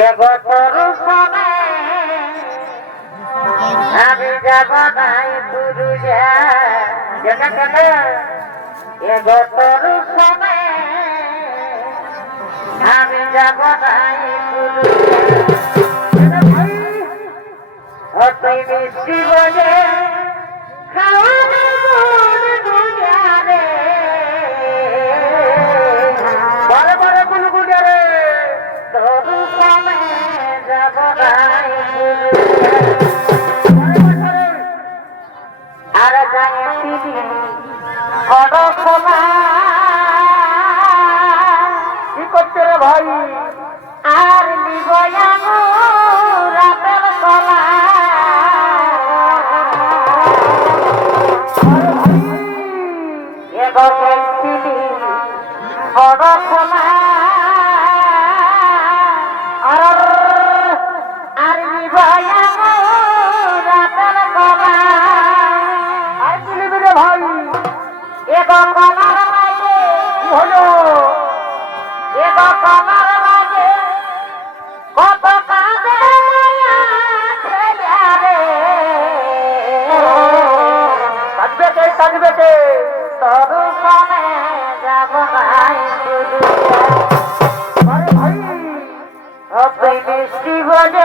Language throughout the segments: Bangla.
এবছর সবে আমি যাব নাই পুরুষা যেটা কেন এবছর সবে আমি যাব নাই পুরুষা অতি খাওয়া জীবনে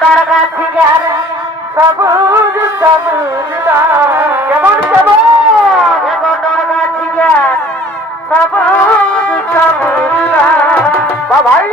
তার কাছে আর সবুজ সবুজ কেমন কেমন? তার কাছে আর সবুজ সবুজ? ভাই